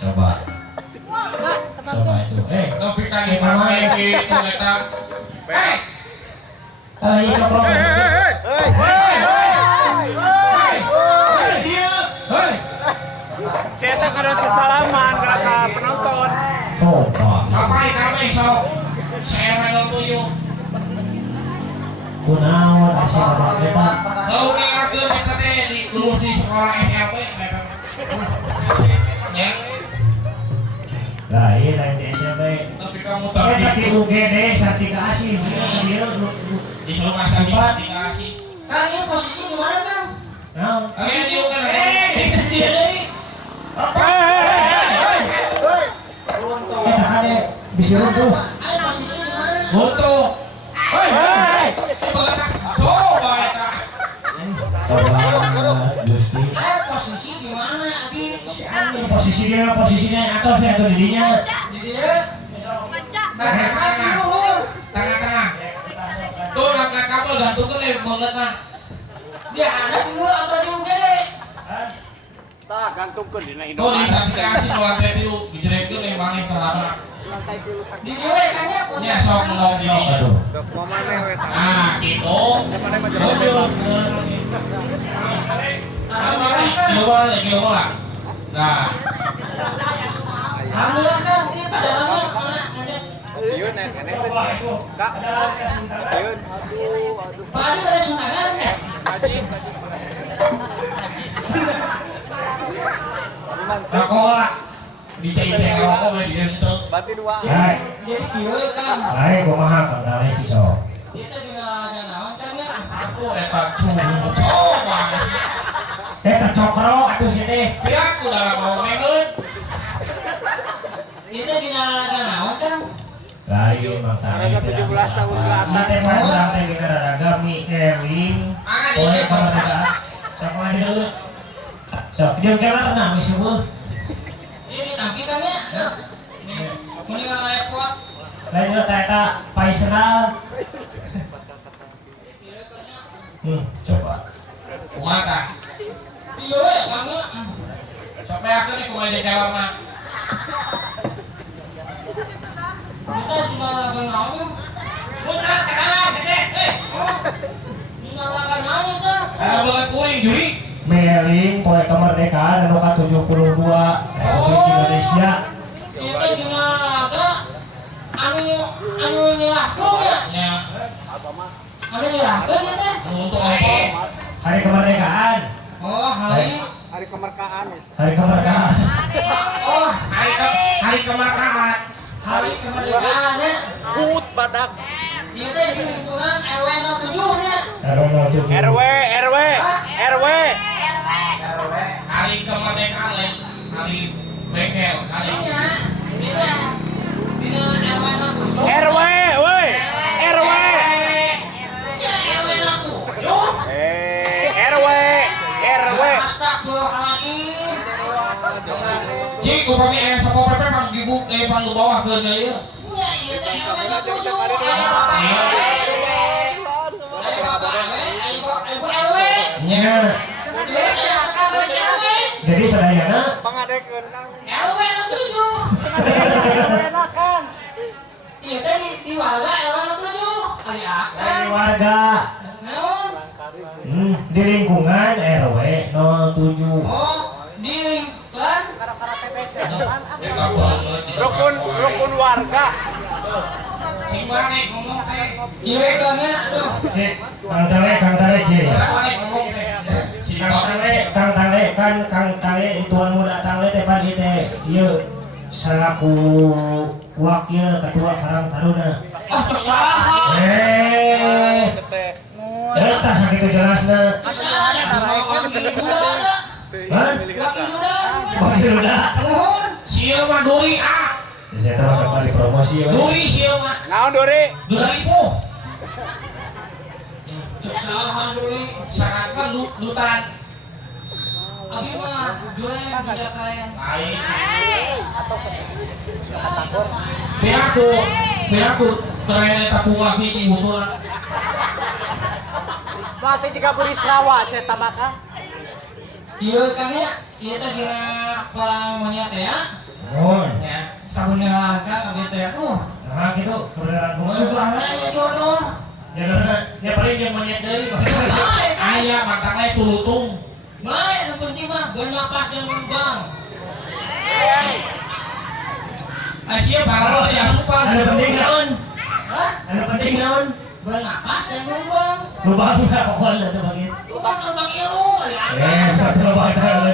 Coba. Coba itu. Tapi kan dipakai gitu eta. Iya coba. Cetak kada sesalaman karena penonton. Coba. Ngapain kami sok? Saya medal 7. Kunaon asal kita. Kau ngelakuin kita teh di lulus di sekolah SMP. Ya. Lah iya lain di SMP. Tapi kamu Tapi tapi di UGD sertifikasi dia disuruh masang dikasih. Kang, ini posisi di mana, Kang? Nah, Posisi kan. itu sendiri. Kita ada bisa runtuh. Ayo posisi di mana? Untuk. Coba eta. Coba Gusti. Ayo posisi di mana, Abi? Posisinya atas ya atau dirinya. Di dia. Bagaimana di luhur? Tengah-tengah. Tuh nak kabel gantung ke banget mah. Dia ada di luhur atau di UGD? Tah gantungkeun dina Tuh di Indomaret. sertifikasi keluar teh dulu dijerekeun lemangnya ke lama. Di dia ya, Kang, ya? Nya sok ngomong di dinya. Aduh. Sok mamane we tah. Nah, gitu. Lanjut. Coba lagi lah. Nah, Alhamdulillah, Kang. Ini perdagangan mana ngajak? Ieu nek teh. Kak. Ieu aduh. Pak Adi pada suntangan. Haji. rokok lah. Dicai-cai rokok we di dieu teh. Bati dua. Hai. Jadi kieu, Kang. Hai kumaha kang si sok. Itu juga ada naon, Kang, ya? Aku eta coba. Cokro atuh sini. Pira ku dalam ngomengeun. Itu juga ada naon, Kang? Lain mata. Harga 17 tahun ke atas. Nanti mah teh kita ada mi kering. Boleh kalau ada. Sok mandi dulu. Sok jeung kamar na mi subuh. Ini tangki, Kang, ya? Mending nggak repot. Lain teh eta Paisenal. Coba. Kumaha tah? Iya, ya, Kang, ya? Sampai akhir di kumaha kelor mah. Kita juga lagi naon. Putra sekarang, gede. Juga lagi naon, Kang. Banget kuring juri. Meling poe kemerdekaan anu ke-72 Republik Indonesia. Itu juga laga anu nyerahkeun ya. Ya, Anu nyerahkeun ya, teh. untuk apa? Hari kemerdekaan. Oh, hari. Hari kemerdekaan. Hari kemerdekaan. Oh, Hari kemerdekaan. hari kemerdekaan ya. Hut badak. Dia teh di lingkungan RW 07 ya. RW. Hari kemerdekaan lain hari bengkel hari Iya. Kita di RW 07. RW, woi. RW. Ya, RW 07. RW. Astagfirullahaladzim. cik upami aya sapo pepe pang dibu pang lu bawah ke ieu Ya, iya teh RW 07. Ayo bapak. Ayo bapak RW, ayo RW. nya Dia saya sekarang RW. Jadi sadayana Pangadekeun Kang. RW 07. Enakan. Iya teh di warga RW 07. Kali apa? dari warga Naon? di lingkungan RW 07. Oh, di lingkungan Rukun warga. si bane ngomong teh di lingkungan tuh. Cik, Kang Tale cik. bane ngomong teh si Kang Tale tuan muda Tale teh pagi teh ieu salaku wakil ketua Karang Taruna. Oh, cok saha. Eta sakitu jelasna. Cok saha ya wakil muda ada. Hah? Wakil muda. Wakil udah. Nuhun. sieu mah duri Saya termasuk kali promosi ya. duri sieu mah Naon Dori? 2000 Cok saha deui. sangat kan dutan Abi mah gue budak kaya. lain piraku keren eta bunga biji hutuna Mati juga beri serawa saya tamaka. Ieu Kang ya, ieu teh dina pamoniat teh ya. Mohon. Ya, kabeneran Kang abdi teh. Nah gitu, kebenaran kumaha. Subhanallah aya jodoh. Ya paling yang monyet deui. Bae Kang. Aya mantangnya tulutung. Bae nu penting mah beun napas dan lubang. Asia barang ya sumpah. Anu penting naon? Hah? Anu penting naon? Beun napas dan lubang. Lubang pohon lah tuh bagi. Lubang ilmu. Satu lubang dah.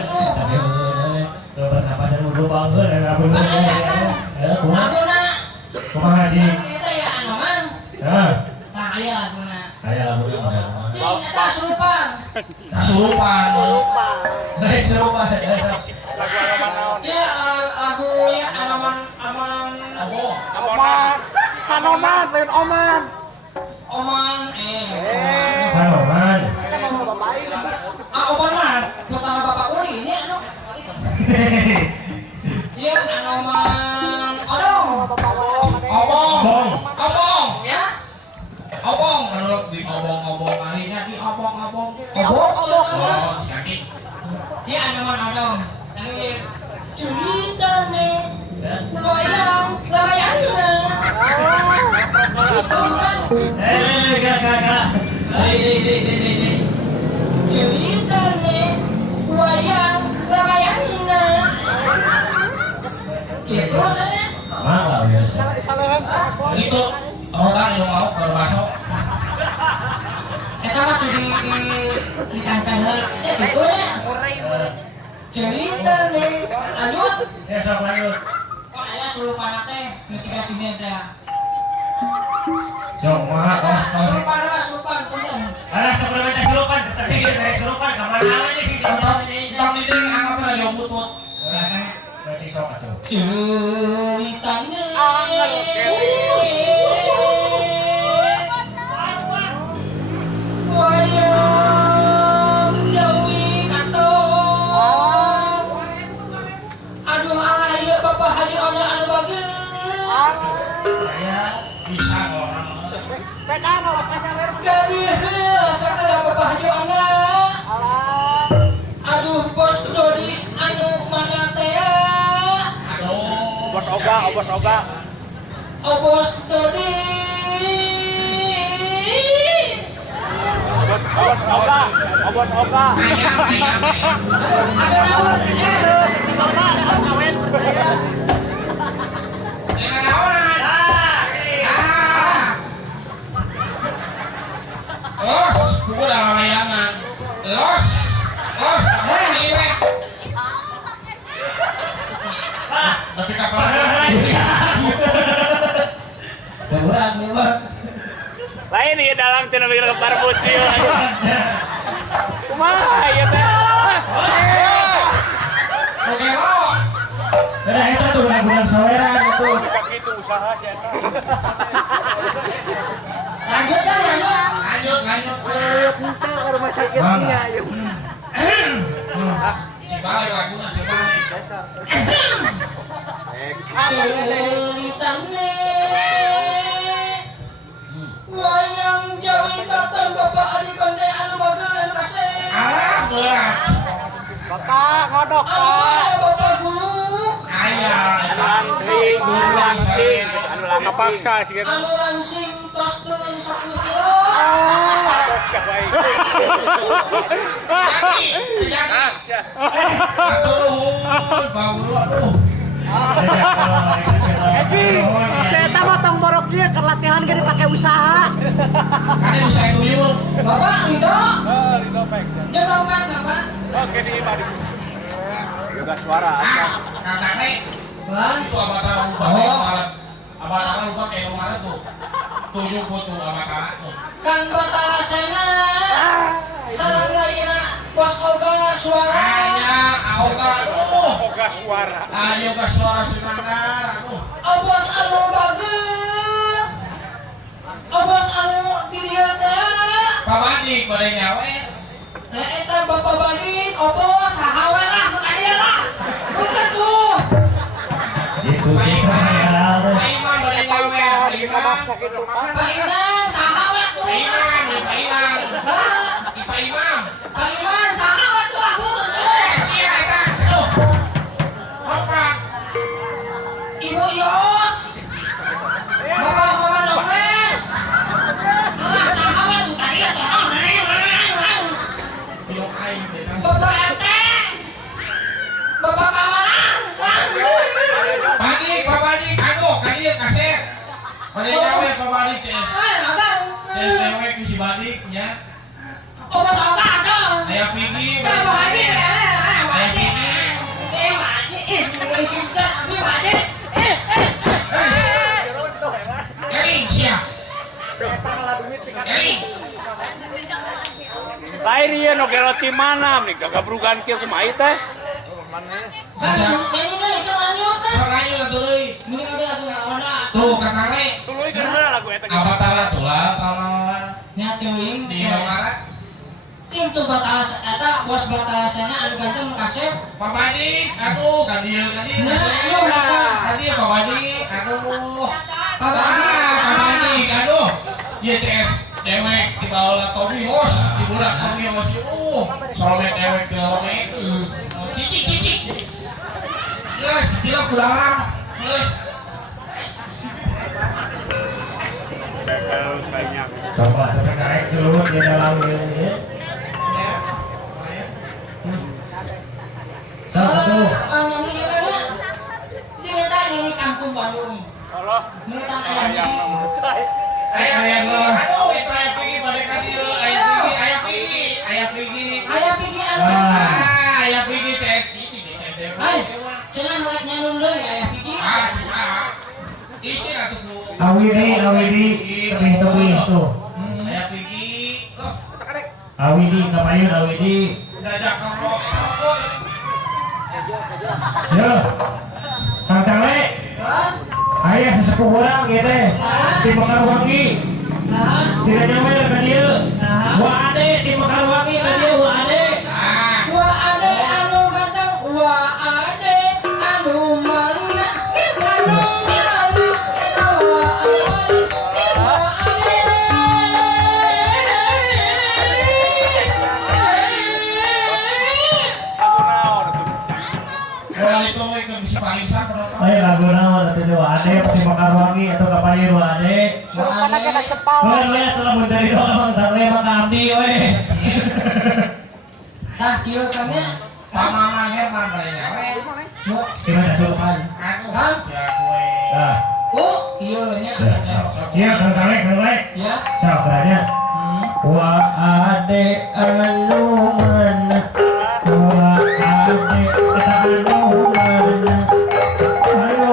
Tuh berapa ada lubang tuh ada apa lubang? Kumaha? Laguna. Kumaha sih? Kita ya anoman. Nah, Nah, aya laguna. aya lubang ada. Cing eta surupan. Kasurupan. Baik serupa ya. Lagu alaman naon? Ya lagu ya anoman Oh, Oman. Hanoman, lain Oman. oman Hanoman. oman mah putra bapak uli ini anu. Iya anoman odong. obong. Bong. Obong ya. Obong menurut di obong-obong akhirnya di obong-obong. Obong. Oh, sakit. Iya anoman odong. Anu ieu cerita nih wayang layanna. Itu kan Kakak. cerita nih wayang layanna. Gitu saya. Mangga biasa. Salahan. Itu orang yang mau ke masuk. Eta mah tuh di sancan heula. Gitu ya. Cerita nih lanjut. Ya sok lanjut. Oh, aya sulupan teh musik-musiknya teh. Sok maha. Sulupan punten. Alah kepada baca serupan, tapi kita dari serupan kemana aja kita Tong di sini anggap pernah diomut-mut. baca sok atuh. Ceritanya wayang jawi katong. Aduh ayo Bapak Haji Onda anu bageus. Saya bisa orang. Pegang lah, pegang. Gadi heula sakala Bapak Haji Onda. Aduh bos Dodi anu mana teh? Aduh. Bos oga, bos oga. Oh bos Dodi. Bos oga, bos oga. Ada naon? Dengan naonan. Los, kuku dah layangan. Los, ini. Tapi kapal Berat nih mah. Lain ieu dalang teu mikir ke parbut ieu. Kumaha ieu teh? Oke lo. Udah itu tuh bulan saweran itu. Kayak gitu usaha sih eta. Lanjut kan lanjut. Lanjut. Minta ke rumah sakitnya yuk. Si balik lagunya si balik. Ceritanya wayang jawi katong Bapak Adi Konde anu bageun kasih. Alah berat. Bapak ngodok, Anu Pak. ada Bapak Guru Ayah. Langsing, langsing. Anu langka paksa sih kan. anu langsing tos turun 10 kilo. Jaki. Aduh, bau dulu aduh. Eki, saya tahu tong borok dia ke latihan gini pakai usaha. Kan bisa tuyul. Bapak Lido Lido pek. jeung kan Bapak. Oke di Bali. Juga suara. Katanya Bang itu avatar lupa kayak kemarin. Avatar lupa kayak kemarin tuh. Tujuh foto avatar tuh. Kang Batasena sareng bos oga suara. Hanya Aoga tuh. Oga suara. Ayo ke suara Sinanggar. Aduh. Bos anu bageus. Bos anu di dieu teh. Pamandi pada nyawe. Nah eta Bapak Badin, bos sahawe lah nu aya lah. Bukan tuh. Itu sih kan. Paiman pada nyawe. Maksa gitu, Pak. Pak Ina sahawe tuh. Paiman. Hah? Oh bos oga dong. Aya pigi. Kan Bu Haji. Aya pigi. Haji. Singkat abi Haji. Eling siap. Eling. Lain ieu nu ge roti mana nih gagabrugan kieu kumaha ieu teh? Kan ini deh itu lanjut kan. Soranyu lah tuluy. Mending abi atuh naonna. Tuh kakare. Tuluy heula lagu eta. Abatara tulah kawan. Nya teuing. Di Bangara. Tim tuh batas eta bos batasana anu ganteng kasep. Pak Badi, aduh ka dieu. Nah, lu lah. Tadi Pak Badi, aduh. Pak Badi. Pak Badi, aduh. Ieu CS dewek di bawah Tommy bos, di budak Tommy masih soromet dewek di lomek. Cici. Yes, tidak pulang. Yes. Coba kita naik dulu di dalam ini. Satu. Nyanyi ieu kana. Cerita nyanyi kampung Bandung. Allah. Menurut ayam Ayo, aduh, itu aya pigi pada ka dieu, aya pigi. Aya pigi anu. Aya pigi CS cici dewek. Hai, cenah melek nyanun deui aya pigi. Bisa. Isi atuh Bu. Awidi, tebih tuh. Aya pigi. Loh, Awidi, kapayun Awidi. dadak kamu. Yo, Kang Tale, ayah sesepuh orang gitu. Di Mekarwangi, sida nyamel ka dieu. Wa ade di Mekarwangi ka dieu, wa ade. Wa ade anu ganteng, wa ade anu mana, anu mana, eta wa ade, wa ade. Kalau itu mau ikut bisa paling sah penonton. Ay lagu naon atuh wa ade di Mekarwangi atau kapayun wa ade. Wa ade Kalau lihat telah dari doa Kang Tale mah ka abdi we. Tah kieu kami Mama Herman barenya. Cuma dasurupan. Aduh, ya kue. Nah, oh ieu nya iya Kang Tale. ya. Sok tanya. Wa ade anu mana? Wa ade anu mana? Anu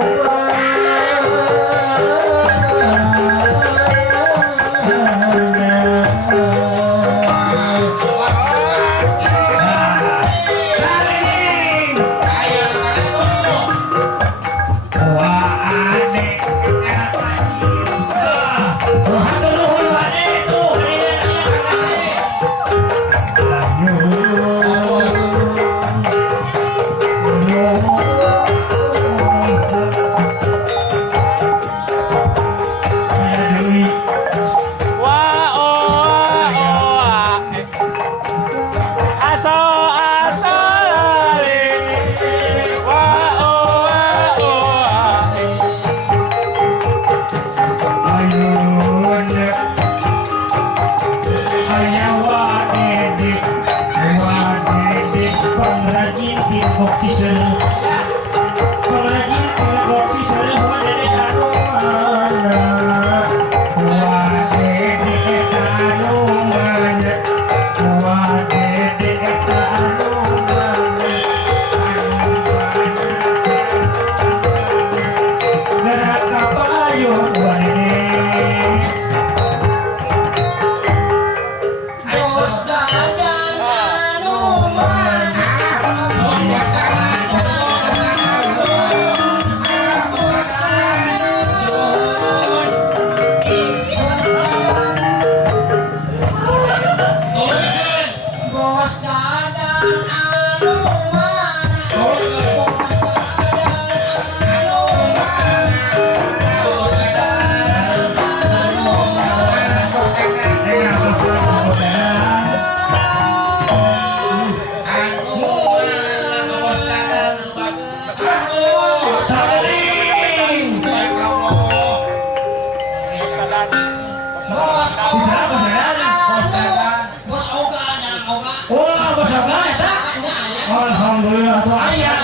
Alhamdulillah tuh ayat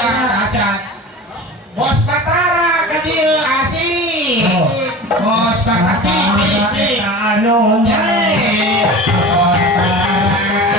acan. Bos Batara ka dieu asik. Bos Batara anu Bos Batara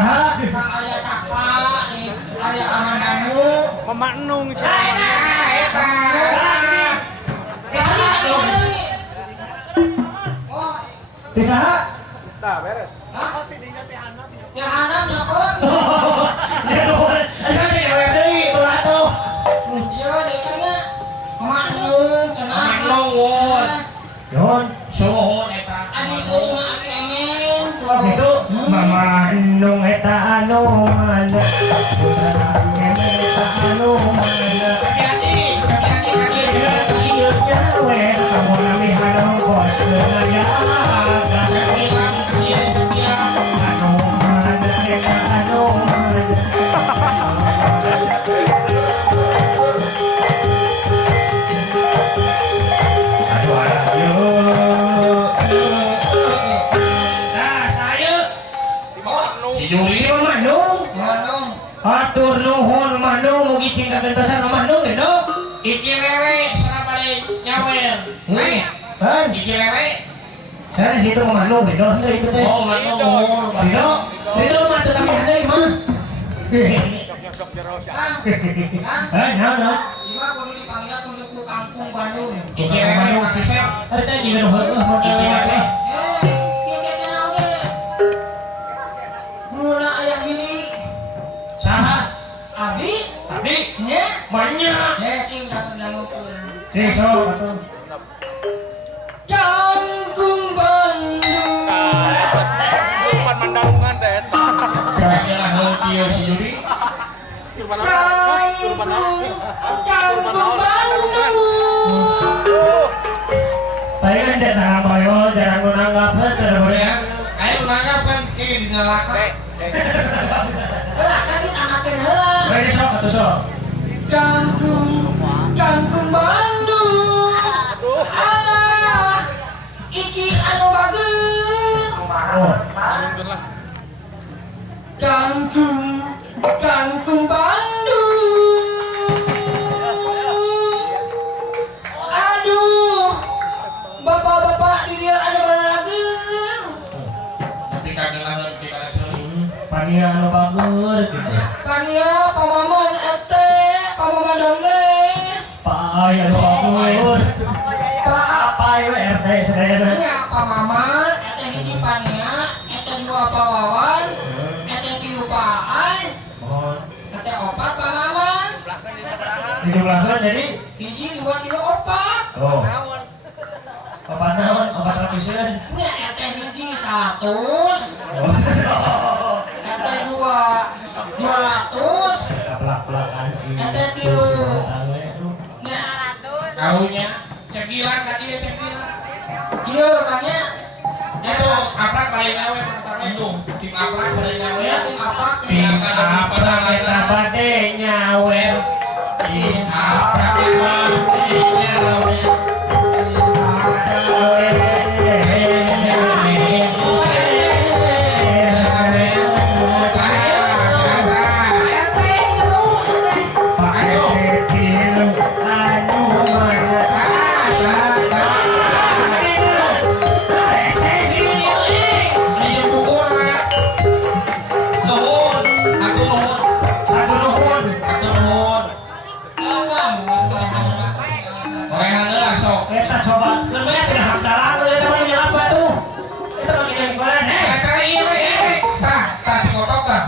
Saha? Aya cakla nih, aya amandanu. Memaknung siya. Eta. Bisa deui. Oh, Di saha? hah? Ya hanam ya kon. Ya nuhun. Asa teh gawe deui ulah tuh. Iya deh kayaknya maknung cenah. Maknung. Yon. Suhun eta. Adi kudu aki emen. Itu mama nung eta anu mana. Eta anu mana. Hati-hati, hati-hati. Iya we kamu nami hanung bos ya. Anu mana eta anu mana. Aduh aduh. Nah, saya Si Juli Ieu Manung. Manung. Atur nuhun Manung mugi cingkat gentasan Manung eno. iki lewe sana balik nyawer. Nih, Kan iki lewe. saya di situ Manung eno henteu itu teh. Oh, Manung. Eno, eno mah teu kami handai mah. Kan? Nah. Ima kudu dipanggil kudu ku kampung Bandung. Iki lewe Sisep. Ari teh jiga heueuh Iki lewe. Ieu kena oge. Guruna aya milik. Saha? Abdi Tadi nya. banyak. Cing dangukeun. Cing sok atuh. Kampung Bandung. Surupan mandarungan teh. Kira-kira hal kieu si Juli. Kampung Bandung. Tadi kan cek tangan bayo jarang nanggap teh Ya, ayo menanggapan ke di neraka. Heula kan disamakeun heula. Bae sok atuh sok. Kampung Bandung. Alah, iki anu bageus. Oh. Kampung Bandung. Aduh, bapak-bapak di dia ada balageun. Tapi kagak hal kita seuli. Pania anu bagur gitu. Pania pamaman ete, pamaman dongges. Pai anu bagur. Pak Pai we RT sadayana. nya pamaman ete hiji pania, ete dua pawawan, ete tilu paan, Mohon. ete opat pamaman. Dijumlahkeun jadi Hiji dua tilu opat. oh. Opat naon? Opat ratusan. Nya ete hiji 100, Oh. ete dua 200, Pelak-pelakan. ete tilu. Nya Karunya cekilan tadi ya cekilan. kieu kan nya. Itu aprak balik gawe mantap itu. Tim aprak balik gawe. Ya tim apa? Tim apa kita bade nyawer. Tim aprak balik gawe. Ete tilu ete. Ini bukur ya. Nuhun, aku nuhun. Aku nuhun. Orehan lah sok. Kita coba, namanya tidak hamdalah, kita mau nyelap batu. Kita mau nyelap gimana? Kali ini, tah dikotok tah.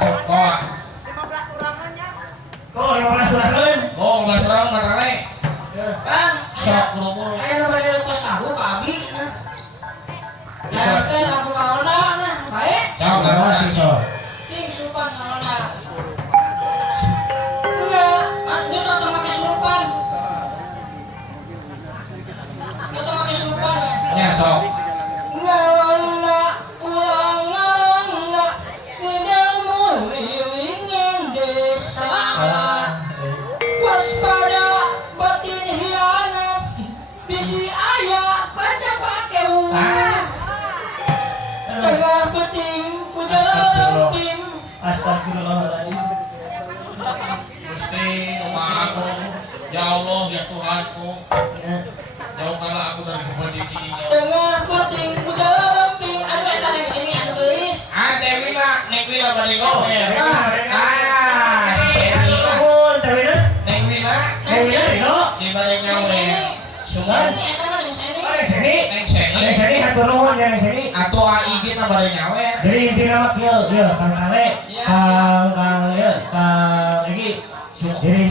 Oh, 15 suratun. oh, nggak serang marane. Kan Sok buru-buru. aya nu bade pas sahu ka abi. Ete lagu kaona nah, bae. Sok, Sok. Cing supan kaona. Enggak, anu tata make supan. Tata make supan we. Ya sok. Ngana ulangana tidak melilingin desa. Waspada batin hianat bisi ayah baca pake uang. Tengah peting pujalan tim. Astagfirullahaladzim. Gusti, rumah aku. Ya Allah, ya Tuhanku. Jauhkanlah aku dari kemudian ini. Tengah peting pujalan tim. Anu eta nek sini anu geulis. Ah, Dewi lah, nek wila balik gawe. ya. Nah. Nuhun, Tawina. Neng Wina. Neng Wina, itu. Di balik nyawe. Sini, eta mah yang sini. Oh, yang sini. Neng Seni. Yang sini, hatur nuhun yang sini. Atau AI kita balik nyawe. Jadi intinya mah kieu, Kang Kale, Kang Egi. Jadi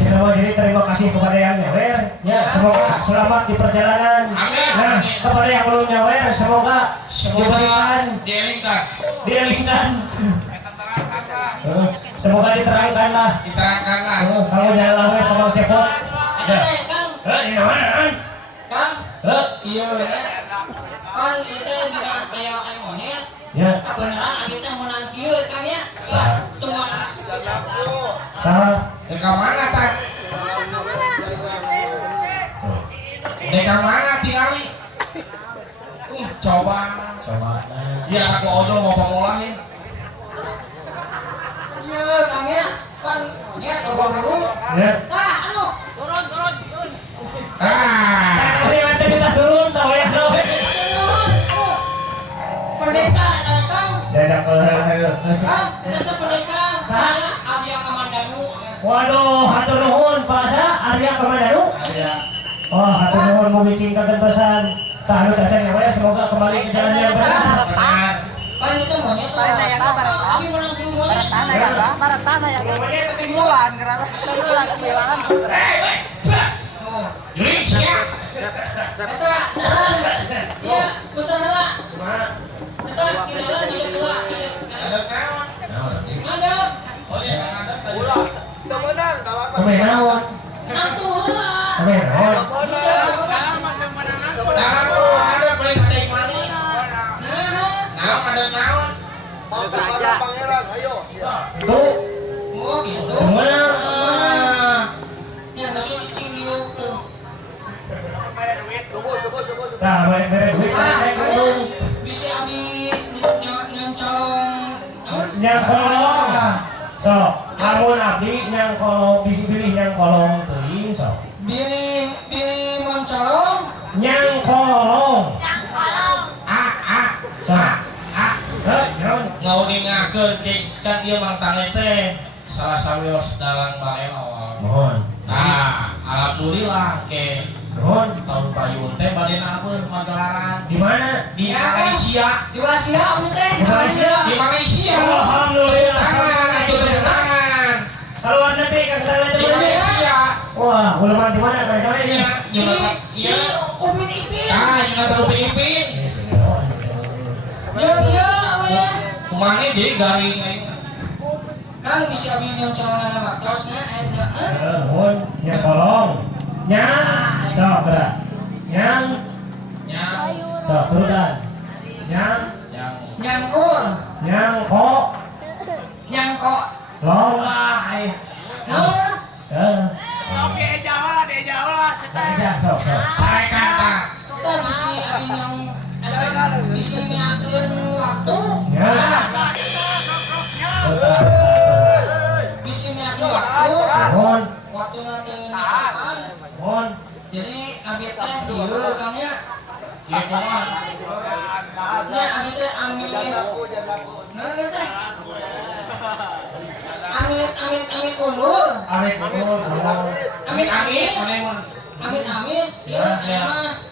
terima kasih kepada yang nyawer. Ya, semoga selamat di perjalanan. Amin. Nah, kepada yang belum nyawer, semoga diberikan, dielingkan. Semoga diterangkan lah. Diterangkanlah. Kalau jalan lawe kalau cepot. Eta teh, Kang. Ini mana? Kang. Eh, Iya, kan kita dina kayak monyet. ya, Kebenaran abi teh menang kieu Kang ya. Ya, tunggu. salah. Dekat mana tak? Dekat mana tinggali? Coba. Ya aku ojo mau pemulahin. Iya, Kang ya. Kan monyet loba dulu. Ya. Tah, anu. Ah. Ini nanti kita turun, tahu ya, tahu. Merdeka, Kang. Dadak Kang, kita teh merdeka. Saya Arya Kamandanu. Waduh, hatur nuhun Pak Arya Kamandanu. Oh, hatur nuhun mau bicinkan pesan. Tahu kacang ya, semoga kembali ke jalan yang benar. Benar. Kan itu monyet lah. Abi menang dulu monyet. Tanah ya, ketinggalan karena ketinggalan kehilangan. Yuri, siap. Eta, ya, bentar lah. Eta, kira-kira ada dua. Ada kawan. Ada. Oh iya, ada. Kami naon? Nantu lah. Kami naon? Nah, tuh ada paling ada yang mana? Nah, Ada naon? Itu oh gitu. kemana? Ya, masuk cicing yuk tuh. Nah, bere duit Nah, saya kalian kurung. bisa abi nyancong. Yang kolong. So, lamun abdi yang kolong bisi pilih yang kolong teuing so. Di mancong. Yang kolong. So. Naon? Ngau ningakeun kan ieu Mang Tane teh salah sawios dalang balen awal. Mohon. Nah, alhamdulillah ke Mohon. tahun payun teh balen abeuh Magelaran Di mana? di Malaysia. Di Asia abi teh. Di Malaysia. Di Malaysia. Alhamdulillah. Tangan, itu tepuk tangan. Kalau anda kan saya Di Malaysia. Wah, ulama di mana kan saya ini? Iya, Di iya. Upin Ipin. Nah, yang ada Ipin. Jeung ieu apa ya? Kumangi di garing aing. Kan bisa abi nyancong makosna eta. Mohon, yang kolong. Yang, so, gerak. Yang, Yang so, turutan. Yang, Nyangkul. yang kok, Nyangkok. long. Nah, Tidak, so. saya kata kita bisa abi yang bisa nyakeun waktu. Ya. Bisa nyakeun waktu. Mohon, Waktu nanti apaan? mohon. Jadi abi teh dieu Kang ya. ieu kumaha? Nah, abi teh amit. Nah, teh. Amit ulur. Arek, mohon. Amit. Mana yang Amit. Ya, Ya.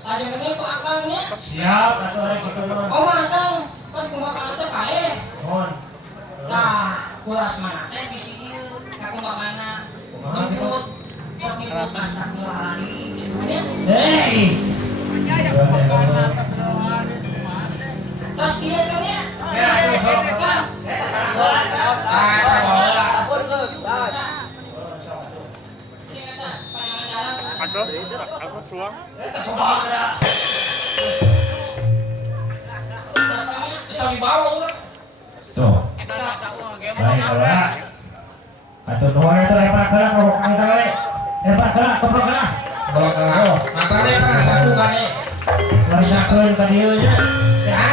Lajeng teh ku akangnya. Siap, atau arek itu mohon. Oh, mantang. Kan kumaha teh pae. Mohon. Nah, kulas mana teh bisi ieu. Kakumaha lembut. Sok nyebut astagfirullahaladzim gitu kan ya. Hei. Terus ieu kan ya. Ya, ayo, sok. Kang. Biasa pandangan dalam. Aku suang. Terus Kang ya. kita di bawah urang. Tuh. Baiklah. Atau dua itu lepas gerak ke bawah kita le. Lepas gerak ke bawah. Kalau matanya kan satu kan nih. Lari sakun ke dieu nya. Ya.